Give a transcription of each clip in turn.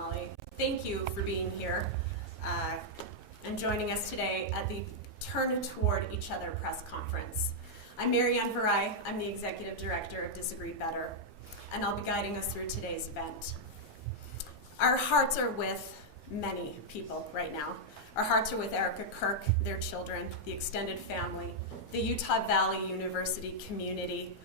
Molly. Thank you for being here and joining us today at the Turn Toward Each Other press conference. I'm Marianne Varai. I'm the Executive Director of Disagree Better, and I'll be guiding us through today's event. Our hearts are with many people right now. Our hearts are with Erica Kirk, their children, the extended family, the Utah Valley University community,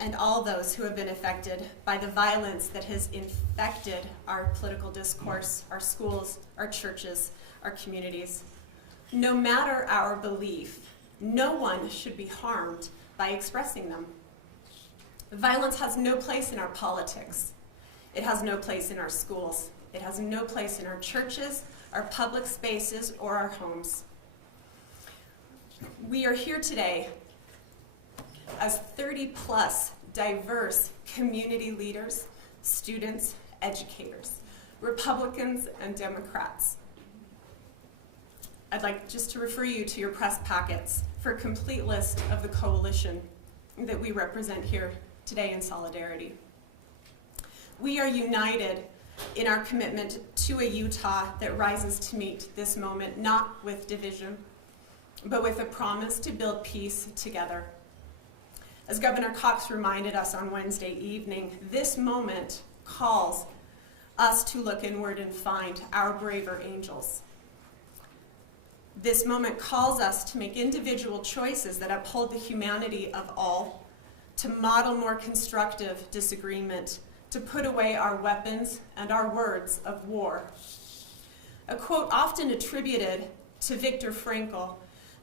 and all those who have been affected by the violence that has infected our political discourse, our schools, our churches, our communities. No matter our belief, no one should be harmed by expressing them. Violence has no place in our politics. It has no place in our schools. It has no place in our churches, our public spaces, or our homes. We are here today as 30-plus diverse community leaders, students, educators, Republicans, and Democrats. I'd like just to refer you to your press packets for a complete list of the coalition that we represent here today in solidarity. We are united in our commitment to a Utah that rises to meet this moment, not with division, but with a promise to build peace together. As Governor Cox reminded us on Wednesday evening, this moment calls us to look inward and find our braver angels. This moment calls us to make individual choices that uphold the humanity of all, to model more constructive disagreement, to put away our weapons and our words of war. A quote often attributed to Viktor Frankl,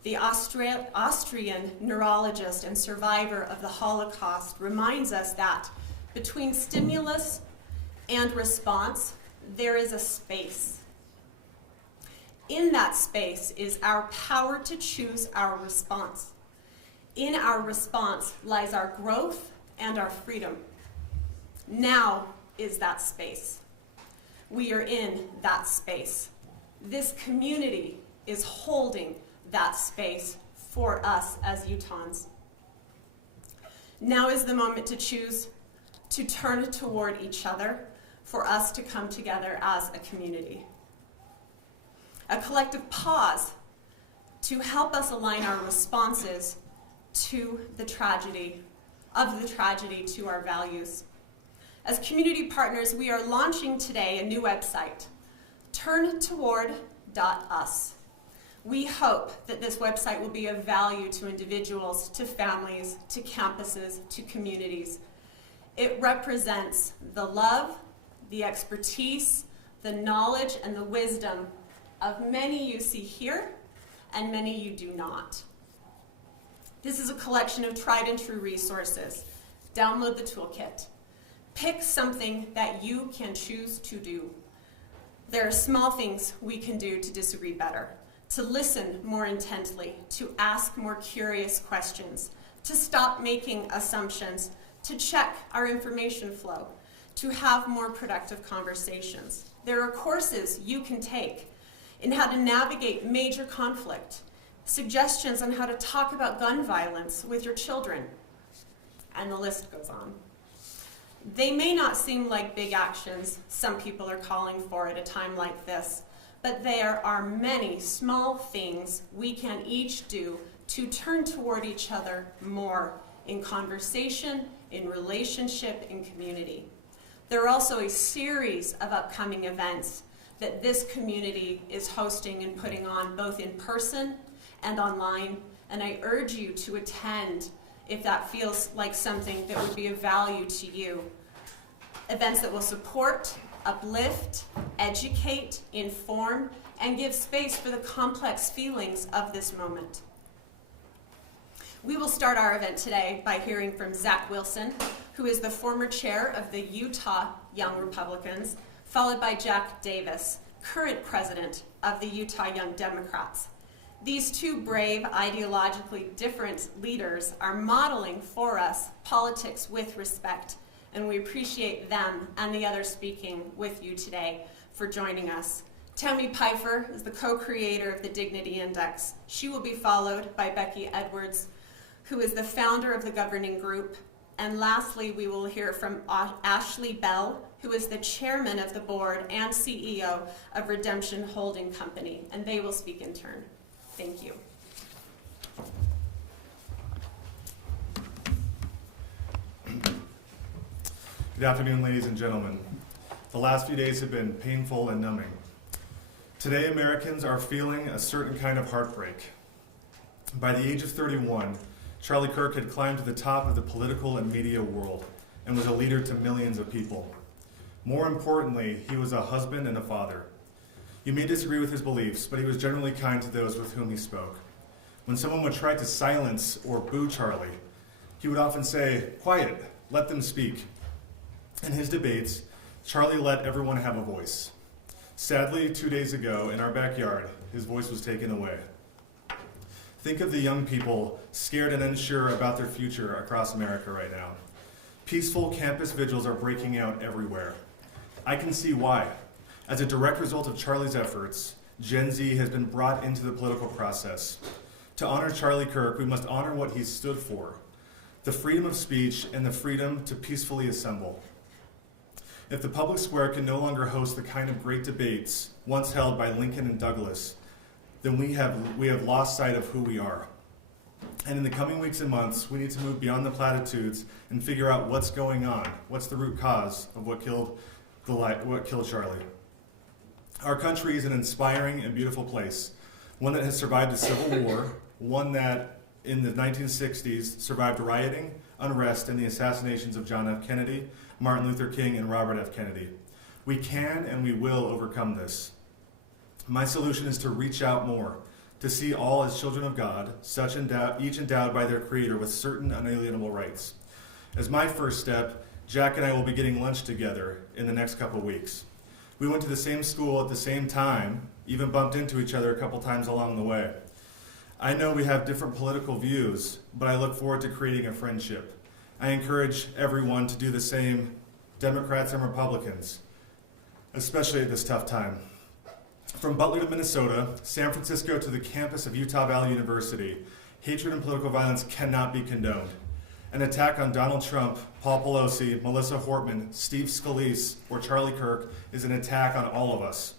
the Austrian neurologist and survivor of the Holocaust, reminds us that between stimulus and response, there is a space. In that space is our power to choose our response. In our response lies our growth and our freedom. Now is that space. We are in that space. This community is holding that space for us as Utahns. Now is the moment to choose to turn toward each other, for us to come together as a community. A collective pause to help us align our responses to the tragedy, to our values. As community partners, we are launching today a new website, turntoward.us. We hope that this website will be of value to individuals, to families, to campuses, to communities. It represents the love, the expertise, the knowledge, and the wisdom of many you see here and many you do not. This is a collection of tried and true resources. Download the toolkit. Pick something that you can choose to do. There are small things we can do to disagree better, to listen more intently, to ask more curious questions, to stop making assumptions, to check our information flow, to have more productive conversations. There are courses you can take in how to navigate major conflict, suggestions on how to talk about gun violence with your children, and the list goes on. They may not seem like big actions some people are calling for at a time like this, but there are many small things we can each do to turn toward each other more in conversation, in relationship, in community. There are also a series of upcoming events that this community is hosting and putting on both in person and online, and I urge you to attend if that feels like something that would be of value to you. Events that will support, uplift, educate, inform, and give space for the complex feelings of this moment. We will start our event today by hearing from Zach Wilson, who is the former chair of the Utah Young Republicans, followed by Jack Davis, current president of the Utah Young Democrats. These two brave, ideologically different leaders are modeling for us politics with respect, and we appreciate them and the others speaking with you today for joining us. Tammy Pfeiffer is the co-creator of the Dignity Index. She will be followed by Becky Edwards, who is the founder of the governing group. And lastly, we will hear from Ashley Bell, who is the chairman of the board and CEO of Redemption Holding Company, and they will speak in turn. Thank you. Good afternoon, ladies and gentlemen. The last few days have been painful and numbing. Today, Americans are feeling a certain kind of heartbreak. By the age of 31, Charlie Kirk had climbed to the top of the political and media world and was a leader to millions of people. More importantly, he was a husband and a father. You may disagree with his beliefs, but he was generally kind to those with whom he spoke. When someone would try to silence or boo Charlie, he would often say, "Quiet, let them speak." In his debates, Charlie let everyone have a voice. Sadly, 2 days ago, in our backyard, his voice was taken away. Think of the young people scared and unsure about their future across America right now. Peaceful campus vigils are breaking out everywhere. I can see why. As a direct result of Charlie's efforts, Gen Z has been brought into the political process. To honor Charlie Kirk, we must honor what he stood for: the freedom of speech and the freedom to peacefully assemble. If the public square can no longer host the kind of great debates once held by Lincoln and Douglas, then we have lost sight of who we are. And in the coming weeks and months, we need to move beyond the platitudes and figure out what's going on, what's the root cause of what killed Charlie. Our country is an inspiring and beautiful place, one that has survived a civil war, one that in the 1960s survived rioting, unrest, and the assassinations of John F. Kennedy, Martin Luther King, and Robert F. Kennedy. We can and we will overcome this. My solution is to reach out more, to see all as children of God, each endowed by their Creator with certain unalienable rights. As my first step, Jack and I will be getting lunch together in the next couple weeks. We went to the same school at the same time, even bumped into each other a couple times along the way. I know we have different political views, but I look forward to creating a friendship. I encourage everyone to do the same, Democrats and Republicans, especially at this tough time. From Butler to Minnesota, San Francisco to the campus of Utah Valley University, hatred and political violence cannot be condoned. An attack on Donald Trump, Paul Pelosi, Melissa Hortman, Steve Scalise, or Charlie Kirk is an attack on all of us.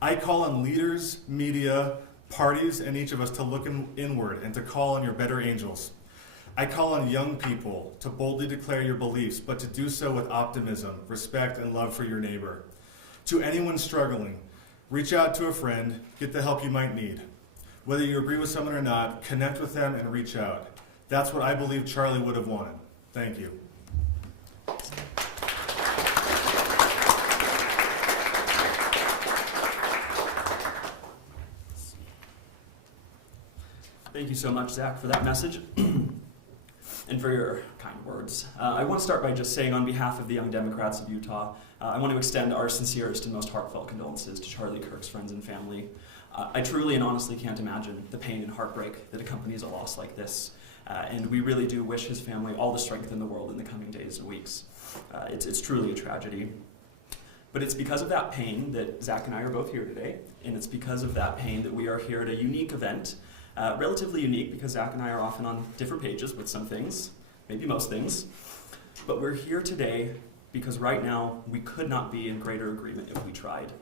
I call on leaders, media, parties, and each of us to look inward and to call on your better angels. I call on young people to boldly declare your beliefs, but to do so with optimism, respect, and love for your neighbor. To anyone struggling, reach out to a friend, get the help you might need. Whether you agree with someone or not, connect with them and reach out. That's what I believe Charlie would have wanted. Thank you. Thank you so much, Zach, for that message and for your kind words. I want to start by just saying, on behalf of the Young Democrats of Utah, I want to extend our sincerest and most heartfelt condolences to Charlie Kirk's friends and family. I truly and honestly can't imagine the pain and heartbreak that accompanies a loss like this, and we really do wish his family all the strength in the world in the coming days and weeks. It's truly a tragedy. But it's because of that pain that Zach and I are both here today, and it's because of that pain that we are here at a unique event. Relatively unique because Zach and I are often on different pages with some things, maybe most things. But we're here today because right now we could not be in greater agreement if we tried.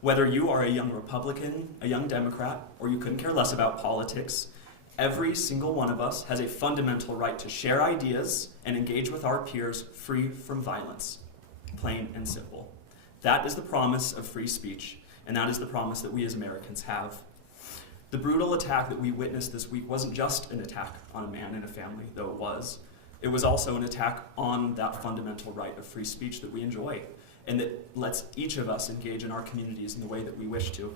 Whether you are a young Republican, a young Democrat, or you couldn't care less about politics, every single one of us has a fundamental right to share ideas and engage with our peers free from violence. Plain and simple. That is the promise of free speech, and that is the promise that we as Americans have. The brutal attack that we witnessed this week wasn't just an attack on a man and a family, though it was. It was also an attack on that fundamental right of free speech that we enjoy, and that lets each of us engage in our communities in the way that we wish to.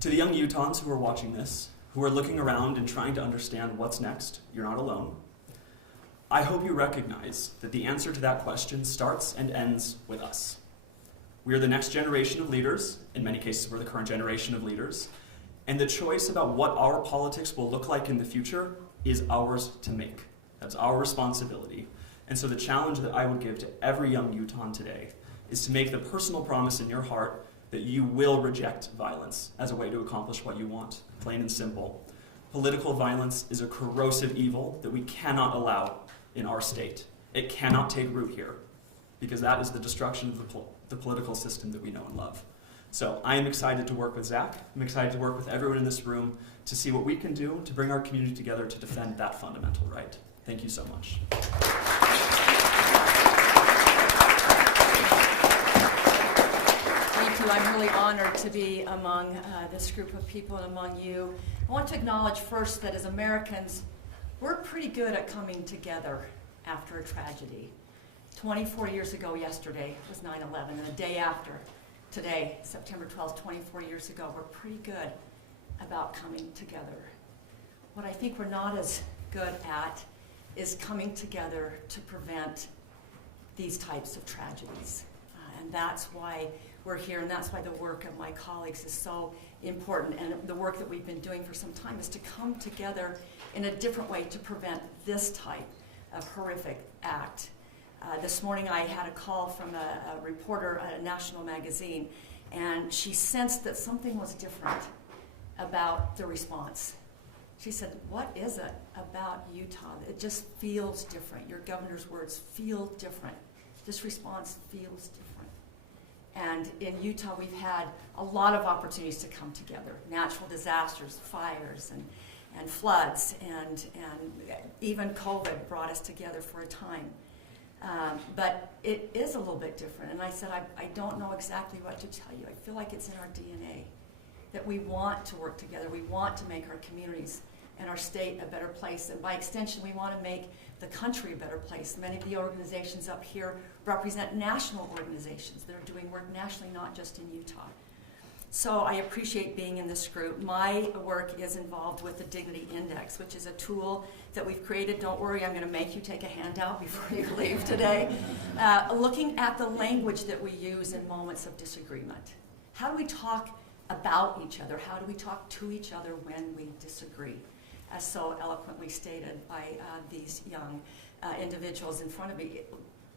To the young Utahns who are watching this, who are looking around and trying to understand what's next, you're not alone. I hope you recognize that the answer to that question starts and ends with us. We are the next generation of leaders. In many cases, we're the current generation of leaders. And the choice about what our politics will look like in the future is ours to make. That's our responsibility. And so the challenge that I would give to every young Utahn today is to make the personal promise in your heart that you will reject violence as a way to accomplish what you want, plain and simple. Political violence is a corrosive evil that we cannot allow in our state. It cannot take root here, because that is the destruction of the political system that we know and love. So I am excited to work with Zach. I'm excited to work with everyone in this room to see what we can do to bring our community together to defend that fundamental right. Thank you so much. Thank you. I'm really honored to be among this group of people and among you. I want to acknowledge first that as Americans, we're pretty good at coming together after a tragedy. 24 years ago yesterday was 9/11, and the day after, today, September 12th, 24 years ago, we're pretty good about coming together. What I think we're not as good at is coming together to prevent these types of tragedies. And that's why we're here, and that's why the work of my colleagues is so important. And the work that we've been doing for some time is to come together in a different way to prevent this type of horrific act. This morning I had a call from a reporter at a national magazine, and she sensed that something was different about the response. She said, "What is it about Utah? It just feels different. Your governor's words feel different. This response feels different." And in Utah, we've had a lot of opportunities to come together. Natural disasters, fires, and floods, and even COVID brought us together for a time. But it is a little bit different. And I said, I don't know exactly what to tell you. I feel like it's in our DNA that we want to work together. We want to make our communities and our state a better place. And by extension, we want to make the country a better place. Many of the organizations up here represent national organizations that are doing work nationally, not just in Utah. So I appreciate being in this group. My work is involved with the Dignity Index, which is a tool that we've created. Don't worry, I'm going to make you take a handout before you leave today. Looking at the language that we use in moments of disagreement. How do we talk about each other? How do we talk to each other when we disagree? As so eloquently stated by these young individuals in front of me.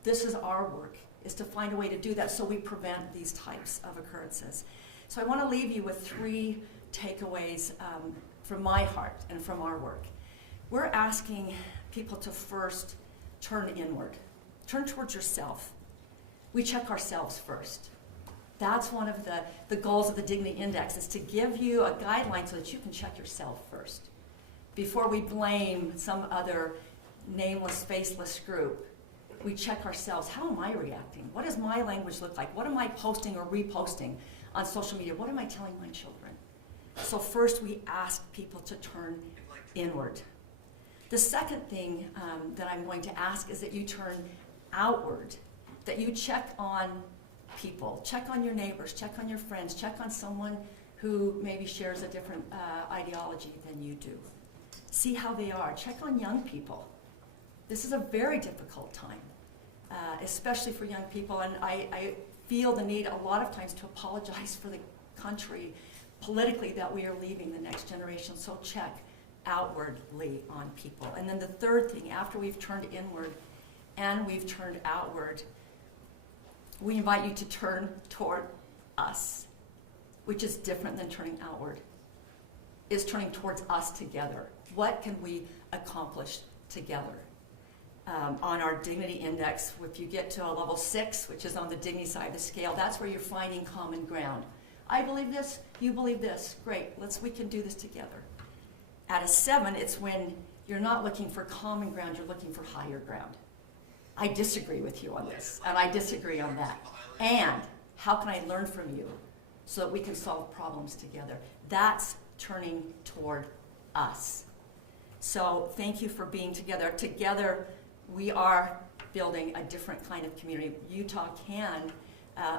This is our work, is to find a way to do that so we prevent these types of occurrences. So I want to leave you with 3 takeaways from my heart and from our work. We're asking people to first turn inward. Turn towards yourself. We check ourselves first. That's one of the goals of the Dignity Index, is to give you a guideline so that you can check yourself first. Before we blame some other nameless, faceless group, we check ourselves. How am I reacting? What does my language look like? What am I posting or reposting on social media? What am I telling my children? So first we ask people to turn inward. The second thing that I'm going to ask is that you turn outward, that you check on people, check on your neighbors, check on your friends, check on someone who maybe shares a different ideology than you do. See how they are. Check on young people. This is a very difficult time, especially for young people, and I feel the need a lot of times to apologize for the country politically that we are leaving the next generation. So check outwardly on people. And then the third thing, after we've turned inward and we've turned outward, we invite you to turn toward us, which is different than turning outward, is turning towards us together. What can we accomplish together? On our Dignity Index, if you get to a level 6, which is on the dignity side of the scale, that's where you're finding common ground. I believe this, you believe this, great, we can do this together. At a 7, it's when you're not looking for common ground, you're looking for higher ground. I disagree with you on this, and I disagree on that. And how can I learn from you so that we can solve problems together? That's turning toward us. So thank you for being together. Together, we are building a different kind of community. Utah can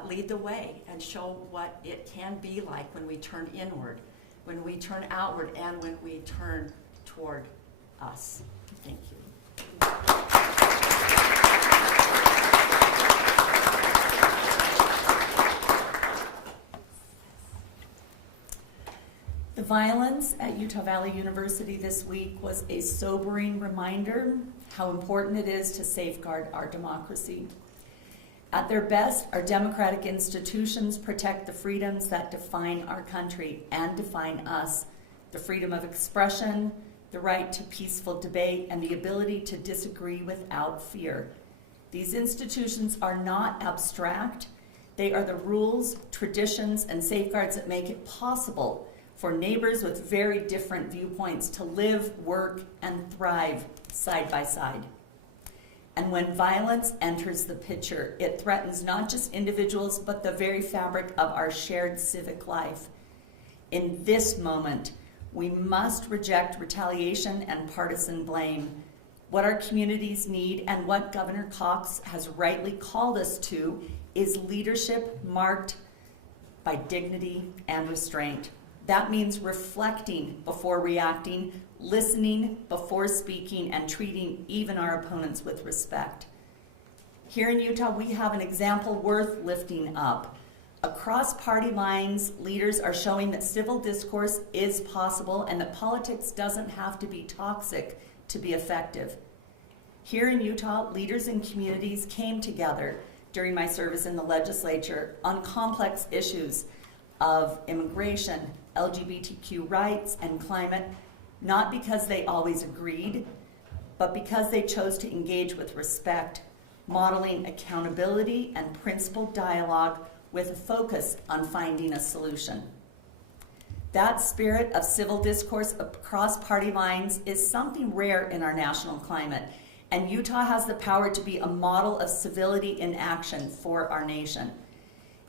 lead the way and show what it can be like when we turn inward, when we turn outward, and when we turn toward us. Thank you. The violence at Utah Valley University this week was a sobering reminder how important it is to safeguard our democracy. At their best, our democratic institutions protect the freedoms that define our country and define us: the freedom of expression, the right to peaceful debate, and the ability to disagree without fear. These institutions are not abstract. They are the rules, traditions, and safeguards that make it possible for neighbors with very different viewpoints to live, work, and thrive side by side. And when violence enters the picture, it threatens not just individuals, but the very fabric of our shared civic life. In this moment, we must reject retaliation and partisan blame. What our communities need and what Governor Cox has rightly called us to is leadership marked by dignity and restraint. That means reflecting before reacting, listening before speaking, and treating even our opponents with respect. Here in Utah, we have an example worth lifting up. Across party lines, leaders are showing that civil discourse is possible and that politics doesn't have to be toxic to be effective. Here in Utah, leaders and communities came together during my service in the legislature on complex issues of immigration, LGBTQ rights, and climate, not because they always agreed, but because they chose to engage with respect, modeling accountability and principled dialogue with a focus on finding a solution. That spirit of civil discourse across party lines is something rare in our national climate, and Utah has the power to be a model of civility in action for our nation.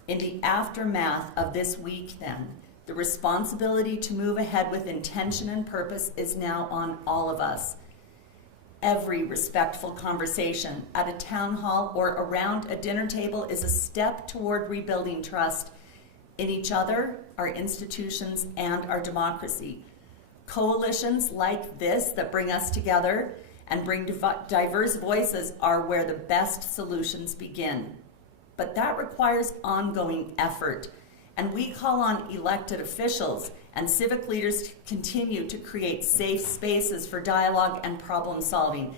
In the aftermath of this week, then, the responsibility to move ahead with intention and purpose is now on all of us. Every respectful conversation at a town hall or around a dinner table is a step toward rebuilding trust in each other, our institutions, and our democracy. Coalitions like this that bring us together and bring diverse voices are where the best solutions begin. But that requires ongoing effort. And we call on elected officials and civic leaders to continue to create safe spaces for dialogue and problem solving,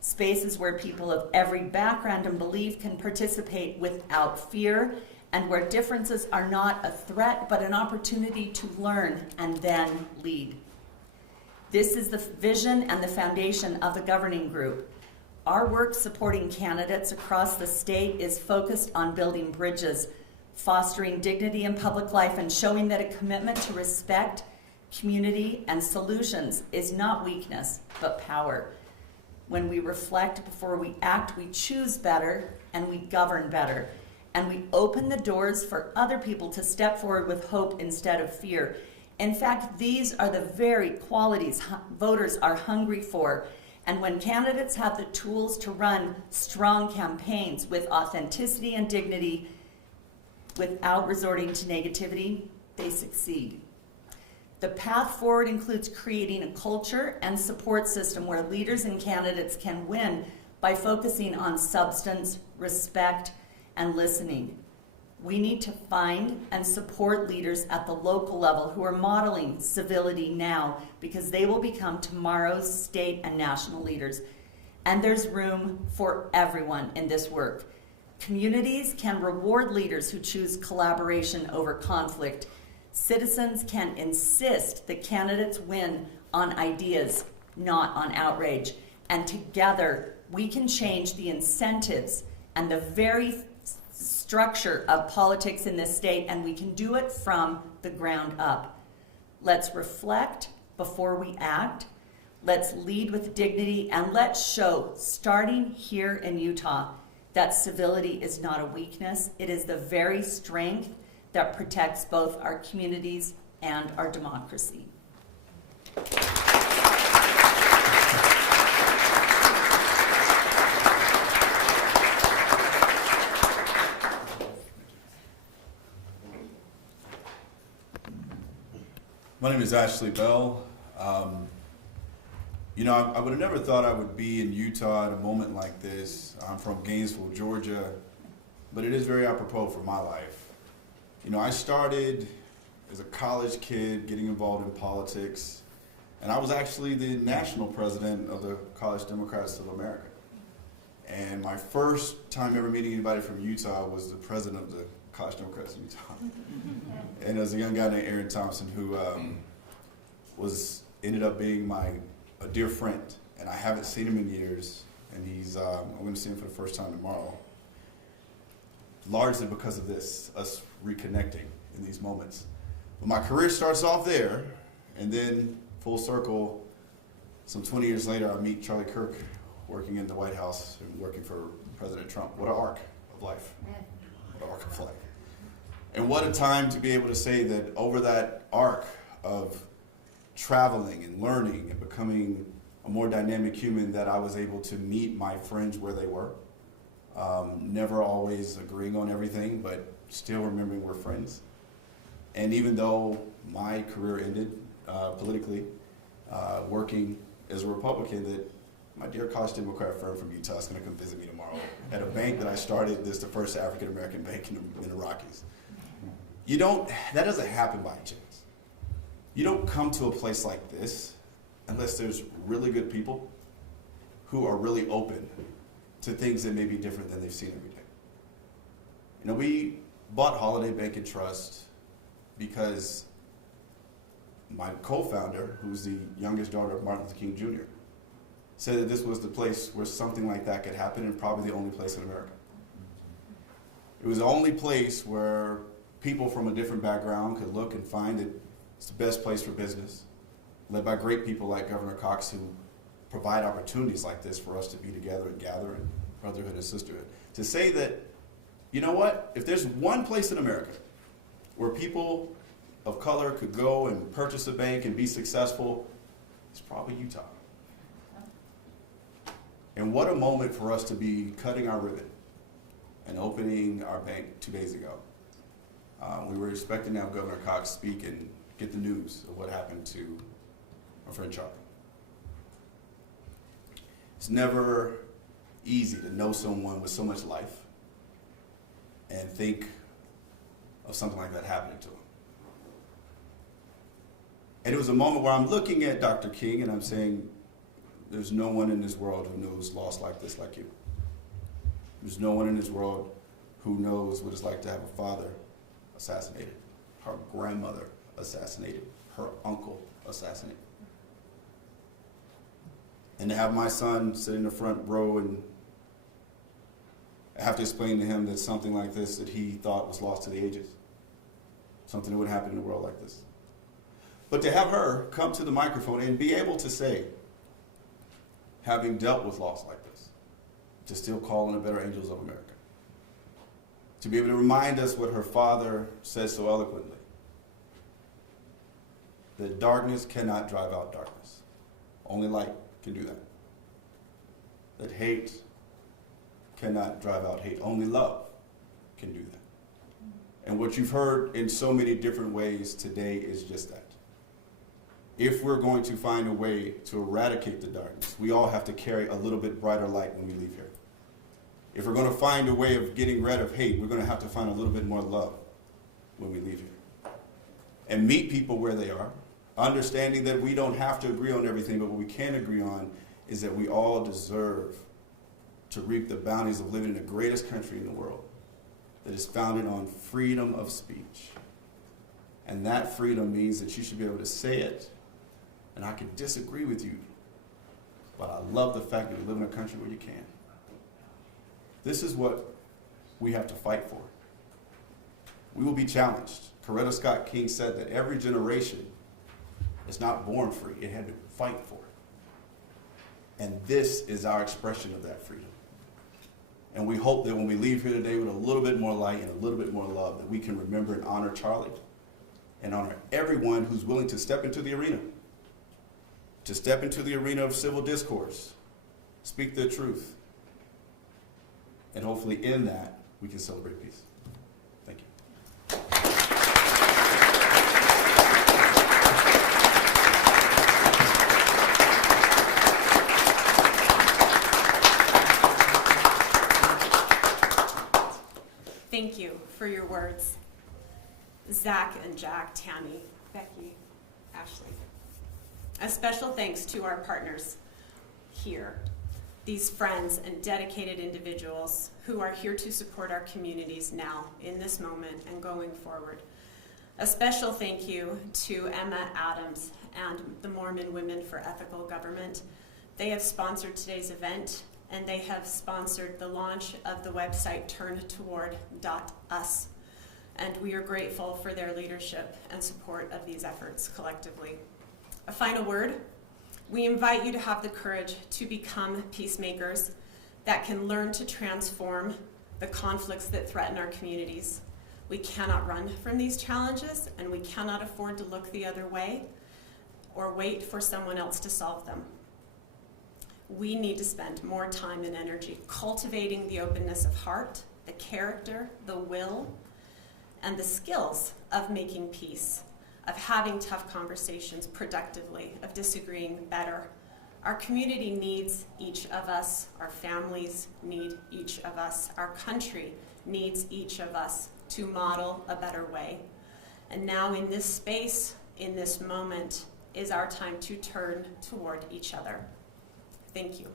spaces where people of every background and belief can participate without fear, and where differences are not a threat but an opportunity to learn and then lead. This is the vision and the foundation of the governing group. Our work supporting candidates across the state is focused on building bridges, fostering dignity in public life, and showing that a commitment to respect, community, and solutions is not weakness, but power. When we reflect before we act, we choose better, and we govern better. And we open the doors for other people to step forward with hope instead of fear. In fact, these are the very qualities voters are hungry for. And when candidates have the tools to run strong campaigns with authenticity and dignity, without resorting to negativity, they succeed. The path forward includes creating a culture and support system where leaders and candidates can win by focusing on substance, respect, and listening. We need to find and support leaders at the local level who are modeling civility now, because they will become tomorrow's state and national leaders. And there's room for everyone in this work. Communities can reward leaders who choose collaboration over conflict. Citizens can insist that candidates win on ideas, not on outrage. And together, we can change the incentives and the very structure of politics in this state, and we can do it from the ground up. Let's reflect before we act. Let's lead with dignity, and let's show, starting here in Utah, that civility is not a weakness. It is the very strength that protects both our communities and our democracy. My name is Ashley Bell. I would have never thought I would be in Utah at a moment like this. I'm from Gainesville, Georgia, but it is very apropos for my life. I started as a college kid getting involved in politics, and I was actually the national president of the College Democrats of America. And my first time ever meeting anybody from Utah was the president of the College Democrats of Utah. And it was a young guy named Aaron Thompson who ended up being a dear friend. And I haven't seen him in years. and I'm going to see him for the first time tomorrow. Largely because of this, us reconnecting in these moments. But my career starts off there, and then full circle, some 20 years later, I meet Charlie Kirk working in the White House and working for President Trump. What an arc of life. What an arc of life. And what a time to be able to say that over that arc of traveling and learning and becoming a more dynamic human, that I was able to meet my friends where they were. Never always agreeing on everything, but still remembering we're friends. And even though my career ended politically, working as a Republican, that my dear college Democrat friend from Utah is going to come visit me tomorrow at a bank that I started. This is the first African-American bank in the Rockies. That doesn't happen by chance. You don't come to a place like this unless there's really good people who are really open to things that may be different than they've seen every day. You know, we bought Holiday Bank and Trust because my co-founder, who's the youngest daughter of Martin Luther King Jr., said that this was the place where something like that could happen, and probably the only place in America. It was the only place where people from a different background could look and find that it's the best place for business, led by great people like Governor Cox, who provide opportunities like this for us to be together and gather in brotherhood and sisterhood. To say that, you know what, if there's one place in America where people of color could go and purchase a bank and be successful, it's probably Utah. And what a moment for us to be cutting our ribbon and opening our bank 2 days ago. We were expecting to have Governor Cox speak and get the news of what happened to our friend Charlie. It's never easy to know someone with so much life and think of something like that happening to him. And it was a moment where I'm looking at Dr. King and I'm saying, there's no one in this world who knows loss like this like you. There's no one in this world who knows what it's like to have a father assassinated, her grandmother assassinated, her uncle assassinated. And to have my son sit in the front row and I have to explain to him that something like this that he thought was lost to the ages, something that would happen in a world like this. But to have her come to the microphone and be able to say, having dealt with loss like this, to still call on the better angels of America, to be able to remind us what her father says so eloquently, that darkness cannot drive out darkness. Only light can do that. That hate cannot drive out hate. Only love can do that. And what you've heard in so many different ways today is just that. If we're going to find a way to eradicate the darkness, we all have to carry a little bit brighter light when we leave here. If we're going to find a way of getting rid of hate, we're going to have to find a little bit more love when we leave here. And meet people where they are, understanding that we don't have to agree on everything, but what we can agree on is that we all deserve to reap the bounties of living in the greatest country in the world that is founded on freedom of speech. And that freedom means that you should be able to say it, and I can disagree with you, but I love the fact that we live in a country where you can. This is what we have to fight for. We will be challenged. Coretta Scott King said that every generation is not born free. It had to fight for it. And this is our expression of that freedom. And we hope that when we leave here today with a little bit more light and a little bit more love, that we can remember and honor Charlie and honor everyone who's willing to step into the arena of civil discourse, speak the truth, and hopefully in that we can celebrate peace. Thank you. Thank you for your words, Zach and Jack, Tammy, Becky, Ashley. A special thanks to our partners here, these friends and dedicated individuals who are here to support our communities now, in this moment, and going forward. A special thank you to Emma Adams and the Mormon Women for Ethical Government. They have sponsored today's event, and they have sponsored the launch of the website turntoward.us. And we are grateful for their leadership and support of these efforts collectively. A final word, we invite you to have the courage to become peacemakers that can learn to transform the conflicts that threaten our communities. We cannot run from these challenges, and we cannot afford to look the other way or wait for someone else to solve them. We need to spend more time and energy cultivating the openness of heart, the character, the will, and the skills of making peace, of having tough conversations productively, of disagreeing better. Our community needs each of us. Our families need each of us. Our country needs each of us to model a better way. And now in this space, in this moment, is our time to turn toward each other. Thank you.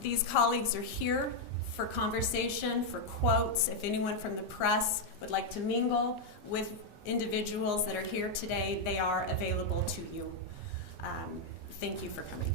These colleagues are here for conversation, for quotes. If anyone from the press would like to mingle with individuals that are here today, they are available to you. Thank you for coming.